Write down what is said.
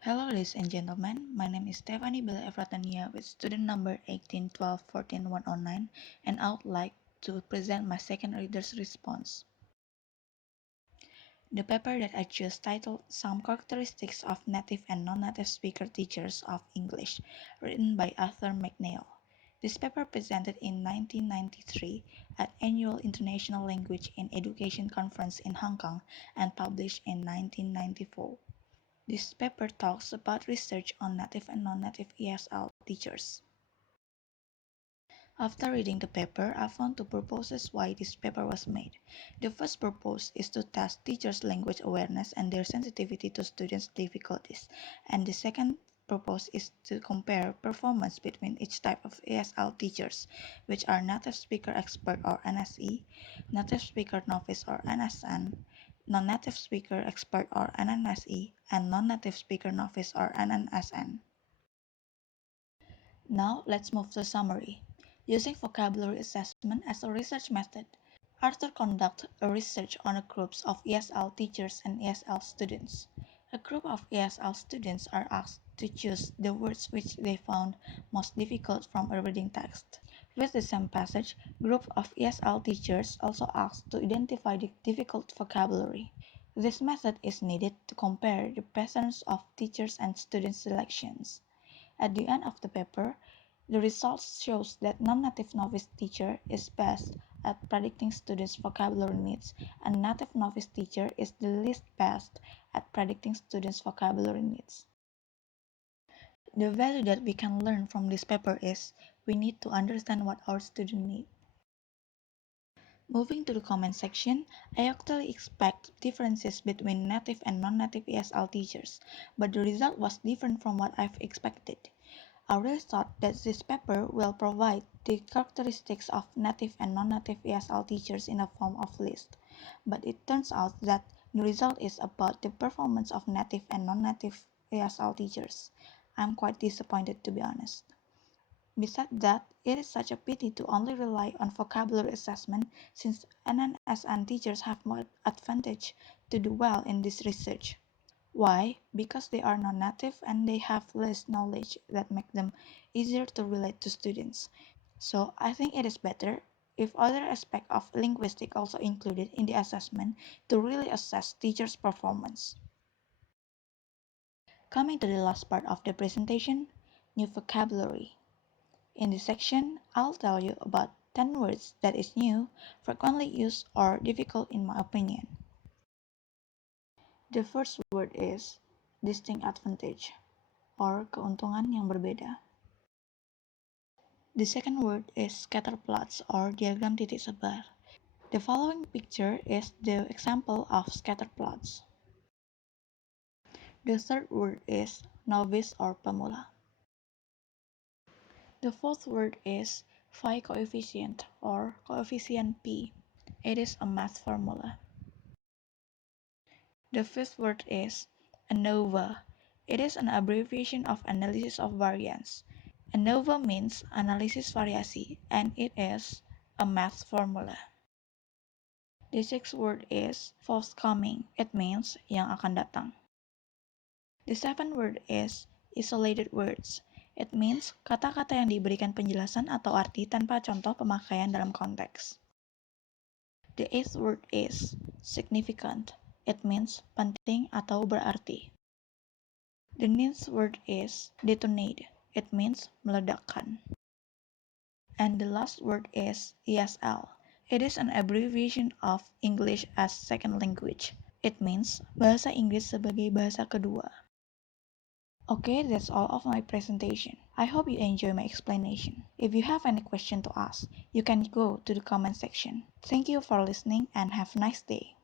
Hello, ladies and gentlemen. My name is Stephanie Bella Efratania with student number 1812141109, and I would like to present my second reader's response. The paper that I chose titled Some Characteristics of Native and Non-Native Speaker Teachers of English, written by Arthur McNeil. This paper presented in 1993 at Annual International Language in Education Conference in Hong Kong and published in 1994. This paper talks about research on native and non-native ESL teachers. After reading the paper, I found two purposes why this paper was made. The first purpose is to test teachers' language awareness and their sensitivity to students' difficulties, and the second purpose is to compare performance between each type of ESL teachers, which are native speaker expert or NSE, native speaker novice or NSN, non-native speaker expert or NNSE, and non-native speaker novice or NNSN. Now let's move to summary. Using vocabulary assessment as a research method, Arthur conducted a research on a groups of ESL teachers and ESL students. A group of ESL students are asked to choose the words which they found most difficult from a reading text. With the same passage, group of ESL teachers also asked to identify the difficult vocabulary. This method is needed to compare the patterns of teachers and student selections. At the end of the paper, the results shows that non-native novice teacher is best at predicting students' vocabulary needs, and native novice teacher is the least best at predicting students' vocabulary needs. The value that we can learn from this paper is we need to understand what our students need. Moving to the comment section, I actually expect differences between native and non-native ESL teachers, but the result was different from what I've expected. I really thought that this paper will provide the characteristics of native and non-native ESL teachers in a form of list, but it turns out that the result is about the performance of native and non-native ESL teachers. I'm quite disappointed, to be honest. Besides that, it is such a pity to only rely on vocabulary assessment since NNSN teachers have more advantage to do well in this research. Why? Because they are non-native and they have less knowledge that make them easier to relate to students. So I think it is better if other aspects of linguistics also included in the assessment to really assess teachers' performance. Coming to the last part of the presentation, new vocabulary. In this section, I'll tell you about 10 words that is new, frequently used, or difficult in my opinion. The first word is distinct advantage, or keuntungan yang berbeda. The second word is scatter plots, or diagram titik sebar. The following picture is the example of scatter plots. The third word is novice or pemula. The fourth word is phi coefficient or coefficient P. It is a math formula. The fifth word is ANOVA. It is an abbreviation of analysis of variance. ANOVA means analysis variasi, and it is a math formula. The sixth word is forthcoming. It means yang akan datang. The seventh word is isolated words. It means kata-kata yang diberikan penjelasan atau arti tanpa contoh pemakaian dalam konteks. The eighth word is significant. It means penting atau berarti. The ninth word is detonate. It means meledakkan. And the last word is ESL. It is an abbreviation of English as Second Language. It means bahasa Inggris sebagai bahasa kedua. Okay, that's all of my presentation. I hope you enjoy my explanation. If you have any question to ask, you can go to the comment section. Thank you for listening and have a nice day.